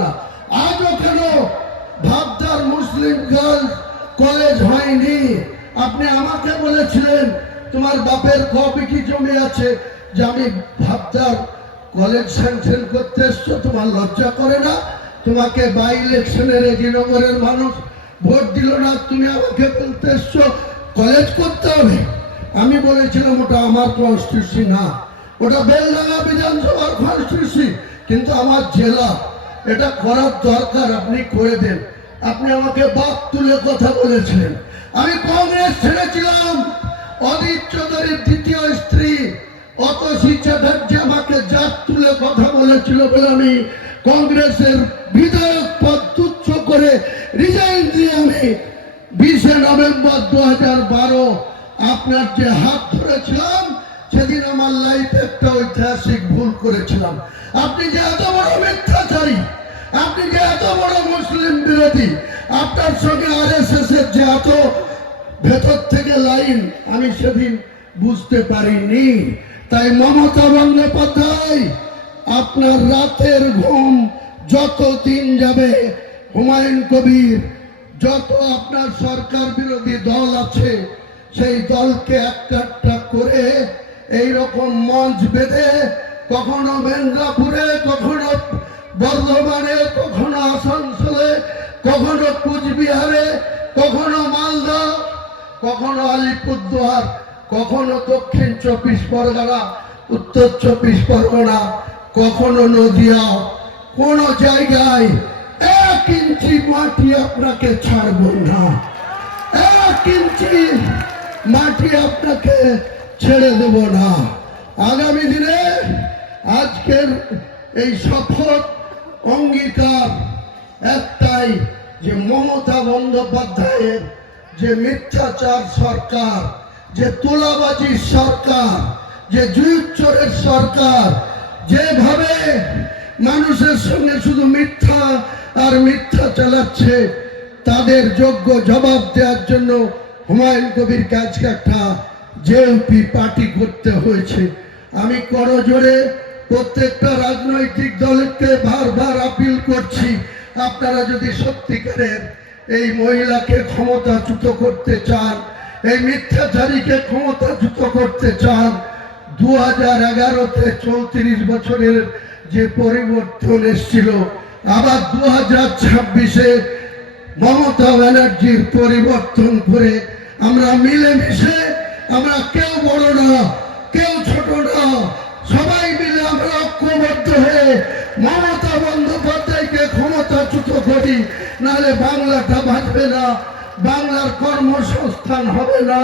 না। আজও কেন ভাবদার মুসলিম গার্লস কলেজ হয়নি? আপনি আমাকে বলেছিলেন তোমার বাপের কপি কি জমি আছে, যে আমি ভাবদার কলেজ স্যাংশন করতে এসছো, তোমার লজ্জা করে না? তোমাকে বাই ইলেকশনের এজিনগরের মানুষ ভোট দিল না, তুমি আমাকে বলতে এসছো কলেজ করতে হবে? আমি বলেছিলাম ওটা আমার কনস্টিটিউশন না, ওটা বেলডাঙ্গা বিধানসভার কনস্টিটিউশন, কিন্তু আমার জেলা, এটা করার দরকার, আপনি করে দেন। আপনি আমাকে বাদ তুলে কথা বলেছিলেন। আমি কংগ্রেস ছেড়েছিলাম, অদিত চৌধুরীর দ্বিতীয় স্ত্রী অতসী চ্যাটার্জি আমাকে জাত তুলে কথা বলেছিল বলে আমি কংগ্রেসের বিধায়ক পদ তুচ্ছ করে রিজাইন দিয়ে আমি 20 নভেম্বর 2012 আপনার যে হাত ধরেছিলাম, সেদিন আমার লাইফে একটা ঐতিহাসিক ভুল করেছিলাম। আপনি যে এত বড় মিথ্যাচারী, আপনি যে এত বড় মুসলিম বিরোধী, আপনার সঙ্গে আরএসএস এর যে এত ভেতর থেকে লাইন, আমি সেদিন বুঝতে পারিনি। তাই মমতা বন্দ্যোপাধ্যায়, আপনার রাতের ঘুম যত দিন যাবে, হুমায়ুন কবির, যত আপনার সরকার বিরোধী দল আছে, সেই দলকে একটা করে এইরকম মঞ্চ বেঁধে, কখনো মেদিনীপুরে, কখনো বর্ধমানে, কখনো আসানসোলে, কখনো কুচবিহারে, কখনো মালদা, কখনো আলিপুরদুয়ার, কখনো দক্ষিণ 24 পরগনা, উত্তর 24 পরগনা, কখনো নদিয়া, কোন জায়গায় 1 ইঞ্চি মাটি আপনাকে ছাড়ব না, 1 ইঞ্চি মাটি আপনাকে ছেড়ে দেব না। আগামী দিনে আজকের এই শপথ অঙ্গীকার একটাই, যে মমতা বন্দ্যোপাধ্যায়ের যে মিথ্যাচার সরকার, যে তোলাবাজির সরকার, যে জুয়ুচ্চরের সরকার, যেভাবে মানুষের সঙ্গে শুধু মিথ্যা আর মিথ্যা চালাচ্ছে, তাদের যোগ্য জবাব দেওয়ার জন্য হুমায়ুন কবির আজকে একটা জেএমপি পার্টি করতে হয়েছে। আমি করজোরে প্রত্যেকটা রাজনৈতিক দলকে বারবার আপিল করছি, আপনারা যদি সত্যিকারের এই মহিলাকে ক্ষমতাচ্যুত করতে চান, এই মিথ্যাচারীকে ক্ষমতাচ্যুত করতে চান, 2011-তে 34 বছরের যে পরিবর্তন এসেছিল, আবার 2026-এ মমতা ব্যানার্জির পরিবর্তন করে আমরা মিলেমিশে, আমরা কেউ বড় না, কেউ ছোট না, সবাই মিলে আমরা ঐক্যবদ্ধ হয়ে মমতা বন্দ্যোপাধ্যায়কে ক্ষমতাচ্যুত করি। নাহলে বাংলাটা বাঁচবে না, বাংলার কর্মসংস্থান হবে না,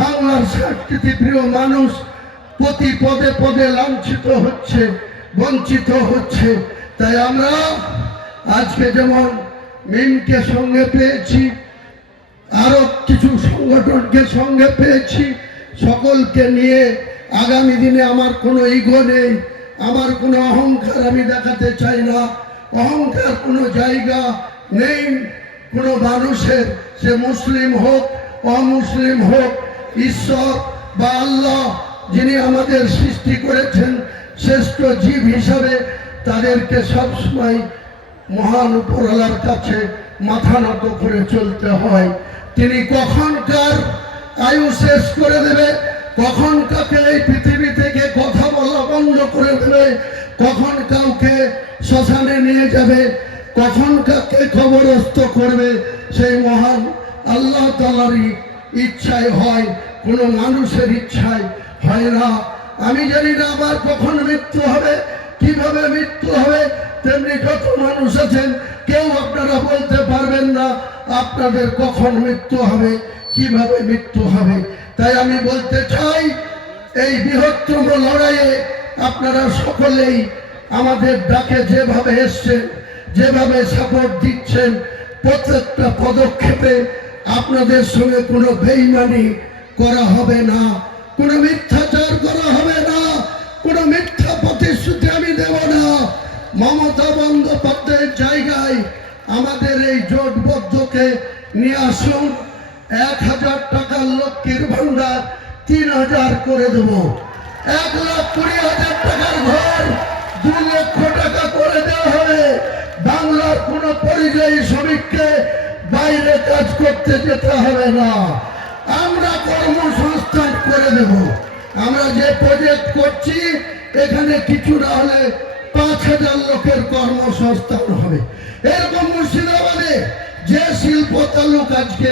বাংলার সংস্কৃতি প্রিয় মানুষ প্রতি পদে পদে লাঞ্ছিত হচ্ছে, বঞ্চিত হচ্ছে। তাই আমরা আজকে যেমন মিমকে সঙ্গে পেয়েছি, আরো কিছু সংগঠনকে সঙ্গে পেয়েছি, সকলকে নিয়ে আগামী দিনে আমার কোনো ইগো নেই, আমার কোনো অহংকার আমি দেখাতে চাই না, অহংকার কোনো জায়গা নেই কোনো মানুষের, সে মুসলিম হোক অমুসলিম হোক, ঈশ্বর বা আল্লাহ যিনি আমাদের সৃষ্টি করেছেন শ্রেষ্ঠ জীব হিসাবে, তাদেরকে সবসময় মহান উপরওয়ালার কাছে মাথা নত করে চলতে হয়। তিনি কখনকার আয়ু শেষ করে দেবে, কখন কাকে এই পৃথিবী থেকে কথা বলা বন্ধ করে দেবে, কখন কাউকে শ্মশানে নিয়ে যাবে, কখন কাকে কবরস্থ করবে, সেই মহান আল্লাহ তাআলারই ইচ্ছায় হয়, কোনো মানুষের ইচ্ছায় হয় না। আমি জানি না আমার কখন মৃত্যু হবে, কিভাবে মৃত্যু হবে, তেমনি যত মানুষ আছেন কেউ আপনারা বলতে পারবেন না আপনাদের কখন মৃত্যু হবে, কিভাবে মৃত্যু হবে। তাই আমি বলতে চাই, এই বৃহত্তম লড়াইয়ে আপনারা সকলেই আমাদের ডাকে যেভাবে এসছেন, যেভাবে সাপোর্ট দিচ্ছেন, প্রত্যেকটা পদক্ষেপে আপনাদের সঙ্গে কোনো বেইমানি করা হবে না, কোনো মিথ্যাচার করা হবে না, কোনো মিথ্যা প্রতিশ্রুতি আমি দেব না। মমতা বন্দ্যোপাধ্যায়ের জায়গায় আমাদের এই জোটবদ্ধকে নিয়ে আসুন, 1000 টাকার লক্ষ্মীর ভান্ডার 3000 করে দেব, 1,20,000 টাকার ঘর 2 লক্ষ টাকা করে দেওয়া হবে, বাংলার কোন পরিযায়ী শ্রমিককে বাইরে কাজ করতে যেতে হবে না। আমরা কর্মসংস্থান করে দেব। আমরা যে প্রজেক্ট করছি এখানে কিছু না হলে 5,000 লোকের কর্মসংস্থান হবে। এরকম মুর্শিদাবাদে যে শিল্প তালুক আজকে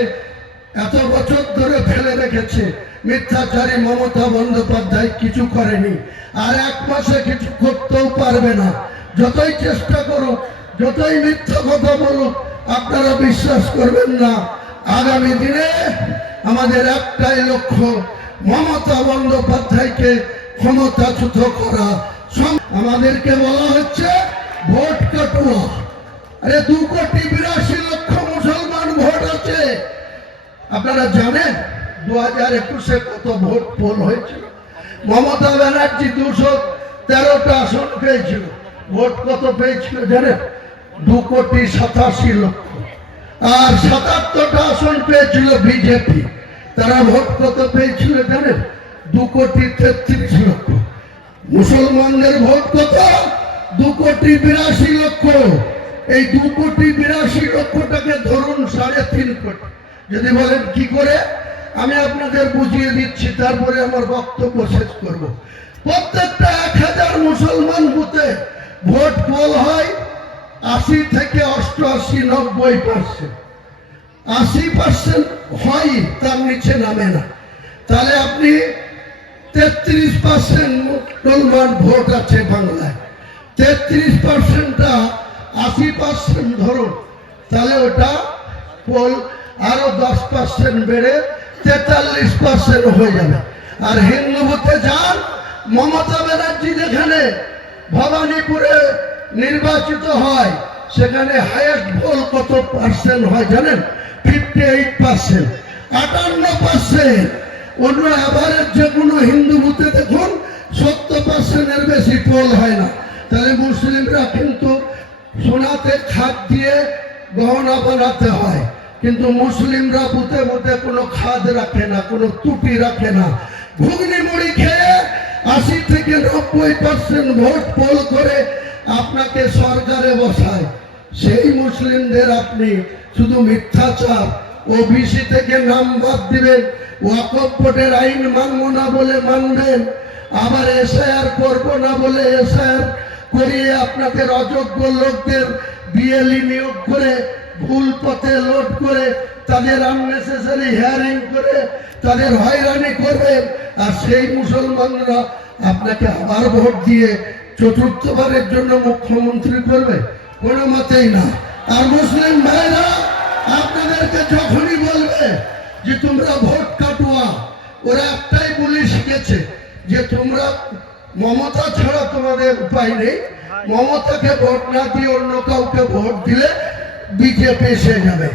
এত বছর ধরে ফেলে রেখেছে মিথ্যাচারী মমতা বন্দ্যোপাধ্যায় কিছু করেনি, আর 1 মাসে কিছু করতেও পারবে না। যতই চেষ্টা করুক, যতই মিথ্যা কথা বলুক, আপনারা বিশ্বাস করবেন না। আগামী দিনে আমাদের একটাই লক্ষ্য, মমতা বন্দ্যোপাধ্যায়কে ক্ষমতাচ্যুত করা। আমাদেরকে বলা হচ্ছে ভোট কাটুয়া। আরে 2,82,00,000 মুসলমান ভোট আছে। আপনারা জানেন 2021-এ কত ভোট পোল হয়েছিল? মমতা ব্যানার্জি 213টা আসন পেয়েছিল। ভোট কত পেয়েছিল জানেন? 2,87,00,000। আর 77টা আসন পেয়েছিল বিজেপি। তারা ভোট কত পেয়েছিল জানেন? 2,33,00,000। মুসলমানদের ভোট কত? 2,82,00,000। এই 2,82,00,000টাকে ধরুন 3.5 কোটি। যদি বলেন কি করে, আমি আপনাদের বুঝিয়ে দিচ্ছি, তারপরে আমার বক্তব্য শেষ করব। প্রত্যেকটা 1,000 মুসলমান বুথে ভোট পোল হয় 80 থেকে 88, 90%। 80% হয়, তার নিচে নামে না। তাহলে আপনি 33% মুসলমান ভোট আছে বাংলায়। 33%টা 80% ধরুন, তাহলে ওটা পোল আরো 10% বেড়ে 43% হয়ে যাবে। আর হিন্দু বুথে যান, মমতা ব্যানার্জি যেখানে ভবানীপুরে নির্বাচিত হয় সেখানে হাইয়েস্ট পোল কত পার্সেন্ট হয় জানেন? 58%। 58%। অন্য এভারেজ যে কোনো হিন্দু বুথে দেখুন 70%-এর বেশি পোল হয় না। তাহলে মুসলিমরা কিন্তু সোনাতে খাদ দিয়ে গহনা বানাতে হয়, কিন্তু মুসলিমরা বুথে বুথে কোনো খাদ রাখে না, কোনো ত্রুটি রাখে না। ঘুগনি মুড়ি খেয়ে 80 থেকে 90% ভোট পোল করে আপনাকে সরকারে বসায়। সেই মুসলিমদের আপনি শুধু মিথ্যাচার, ওবিসি থেকে নাম বাদ দিবেন, ওয়াকফ বোর্ডের আইন মানবো না বলে মানবেন, আবার এসআইআর করবো না বলে এসআইআর করিয়ে আপনাদের অযোগ্য লোকদের বিএলই নিয়োগ করে ভুল পথে লোড করে তাদের আননেসেসারি হিয়ারিং করে তাদের হয়রানি করবেন। আর সেই মুসলমানরা আপনাকে আবার ভোট দিয়ে চতুর্থবারের জন্য মুখ্যমন্ত্রী করবে? কোনো মতেই না। আর মুসলিম ভাইরা আপনাদেরকে যখনই বলবে যে তোমরা ভোট কাটুয়া, ওরা একটাই বলে শিখেছে যে তোমরা মমতা ছাড়া তোমাদের উপায় নেই, মমতাকে ভোট না দিয়ে অন্য কাউকে ভোট দিলে বিজেপি এসে যাবে।